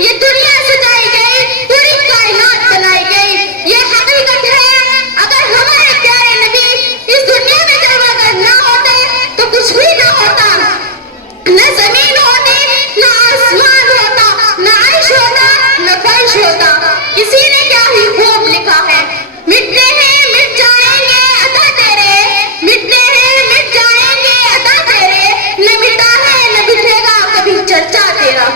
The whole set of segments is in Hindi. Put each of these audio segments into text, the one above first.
ये दुनिया सजाई गई, पूरी कायनात बनाई गई, ये हकीकत है। अगर हमारे प्यारे नबी इस दुनिया में जब अगर ना होते तो कुछ भी ना होता, न जमीन होती, न आसमान होता, न अर्श होता, न फर्श होता। किसी ने क्या ही खूब लिखा है, मिटते हैं मिट जाएंगे अता तेरे, मिटते हैं मिट जाएंगे अता तेरे, न मिटा है न मिटेगा कभी चर्चा तेरा।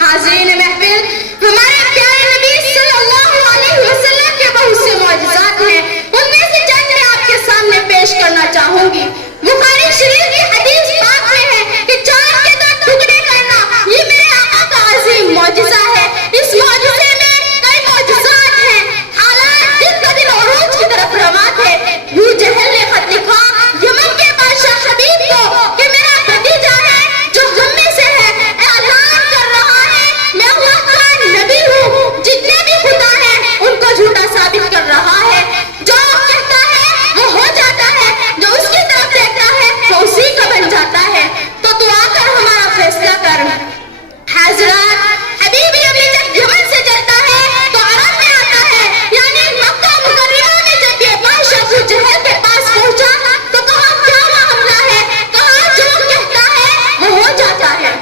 हाज़रीन महफिल, हमारे प्यारे नबी सल्लल्लाहु अलैहि वसल्लम के बहुत से मौजज़ात हैं, उनमें से चंद मैं आपके सामने पेश करना चाहूंगी। बुखारी शरीफ की हदीस पाक में है कि चांद के दो टुकड़े करना ये मेरे आका का अजीम मौजज़ा है। इस मौजज़े में कई मौजज़ात हैं, हालात दिन ब दिन उरूज की तरफ रवा थे। अबू जहल ने खत लिखा यमन के बादशाह हबीब को कि मेरा भतीजा है जो हम में से है, ऐलान कर रहा है मैं अल्लाह का नबी हूँ, जितने भी खुदा हैं उनको झूठा साबित कर रहा है। जो कहता है वो हो जाता है, जो उसकी तरफ देखता है वो उसी का बन जाता है। तो दुआ कर हमारा फैसला कर। हज़रात, हबीबी अभी जब यमन से चलता है तो अरब में आता है, यानी मक्का मुकर्रमा में जब ये बादशाह अबू जहल के पास पहुंचा तो कहा क्या मामला है, कहा जो कहता है वो हो जाता है।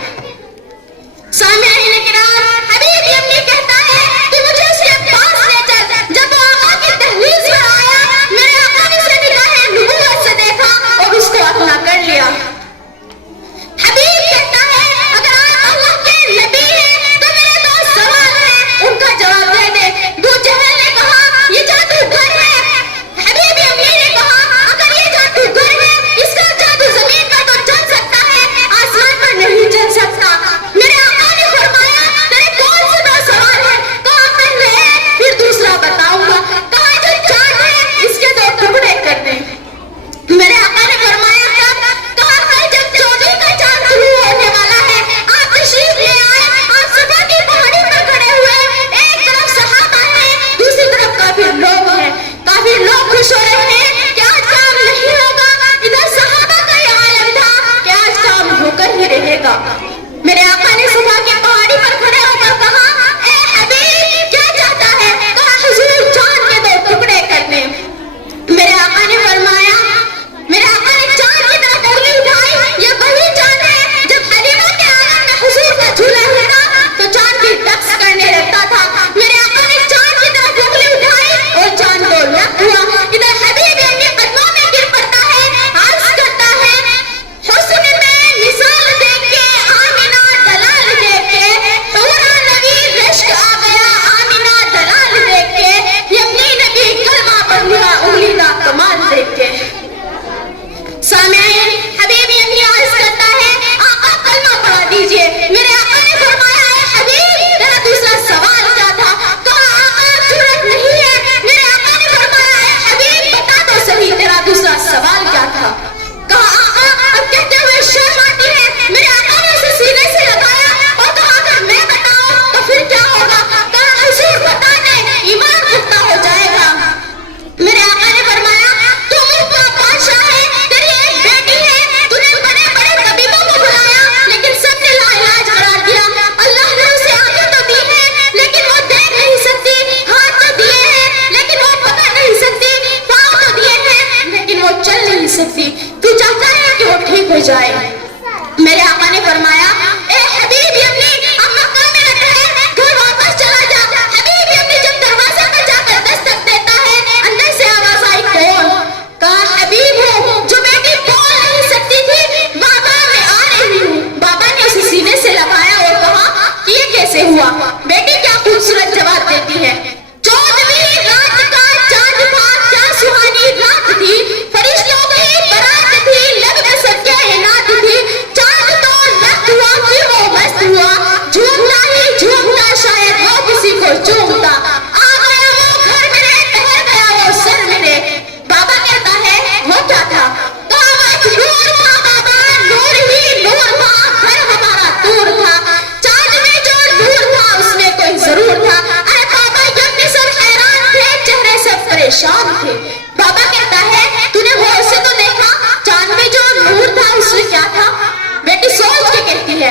सामईन किराम, हबीबी अम्मी कहता है कि मुझे उसके पास ले चल। जब वो आका की दहलीज पर आया, मेरे आका ने उसे निगाहे नबूवत से देखा और उसको अपना कर लिया। हबीब कहता है अगर आप अल्लाह के नबी हैं तो मेरे दो सवाल हैं, उनका जवाब दे दे। अबू जहल ने कहा ये जादूगर है। हबीबी अम्मी ने कहा अगर ये जादूगर है इसका जादू जमीन पर तो चल सकता है, आसमान पर नहीं चल सकता। मेरे आका ने फरमाया तेरे कौन से दो सवाल हैं? कहा पहले है फिर दूसरा बताऊंगा। कहा जो चांद है इसके दो टुकड़े कर दे। मेरे आका ने फरमाया क्या? कहा कल जब 14 का चांद शुरू होने वाला है आप तशरीफ ले आए। आप सफा की पहाड़ी पर खड़े हुए, एक तरफ सहाबा है दूसरी तरफ काफिर लोग हैं। काफिर लोग खुश हो रहे हैं कि आज काम नहीं होगा, इधर सहाबा का ये आलम था कि आज काम होकर ही रहेगा। मेरे आका ने सफा की पहाड़ी पर खड़े होकर कहा ए हबीब क्या चाहता है? कहा हुजूर चांद के दो टुकड़े कर दे। मेरे आका ने फरमाया, मेरे आका ने चांद की तरफ उंगली उठाई, ये वही चांद है जब हलीमा के आंगन में हुजूर का झूला होता तो चांद भी रक्स करने लगता था। मेरे आका ने चांद की तरफ उंगली उठाई और चांद दो लग हुआ। इधर हबीब अपने कदमों में गिर पड़ता है, अर्ज करता है हुस्न में मिसाल देख के आमिना दलाल देख के, पूरा नबी रश्क आ गया आमिना दलाल देख के, यमनी नबी कलमा पर हुआ उंगली का कमाल देख के। सामईन, हबीबी अभी अर्ज करता है आका कलमा पढ़ा दीजिए। मेरे आका ने फरमाया है हबीब तेरा दूसरा सवाल क्या था? कहा आका जरूरत नहीं है। मेरे आका ने फरमाया है हबीब बता दो सही तेरा दूसरा सवाल क्या था? कहा आका अब कहते हुए शर्म आती है। मेरे आका ने उसे सीने से लगाया और कहा अगर मैं बताऊं तो फिर क्या होगा? कहा हुजूर बता दे ईमान पुख्ता हो जाएगा। मेरे आका ने फरमाया तू मुल्क का बादशाह है, तेरी एक बेटी है, तूने बड़े बड़े तबीबों को बुलाया लेकिन सबने लाइलाज करार दिया। अल्लाह ने उसे आंखें तो दी है लेकिन वो देख नहीं सकती, हाथ तो दिए हैं लेकिन वो पकड़ नहीं सकती, पाँव तो दिए हैं लेकिन वो चल नहीं सकती। तू चाहता है कि वो ठीक हो जाए। मेरे आका ने फरमाया ए हबीबी अम्मी अब मक्का में रहता है, घर वापस चला जा। हबीबी अम्मी जब दरवाजे पर जाकर दस्तक देता है, अंदर से आवाज आई कौन? कहा हबीब हूँ जो बेटी बोल नहीं सकती थी, बाबा मैं आ रही हूँ। बाबा ने उसे सीने से लगाया और कहा कि ये कैसे हुआ? बेटी क्या खूबसूरत जवाब देती है, 14वीं रात का चांद था क्या सुहानी रात थी, फरिश्तों की बारात थी, लब में सबके इनात थी, चांद तो लग हुआ फिर वो मस्त हुआ, झूमता ही झूमता शायद वो किसी को चूमता, आ गया वो घर मेरे, ठहर गया वो सर मेरे। बाबा कहता है वो क्या था? कहा वो नूर था बाबा, नूर ही नूर था, घर हमारा दूर था, चांद में जो नूर था उसमें कोई जरूर था। अरे बाबा यमनी सब हैरान थे, चेहरे सब परेशान थे। बाबा कहता है तूने गौर से तो देखा चांद में जो नूर था उसमें क्या था? बेटी सोच के कहती है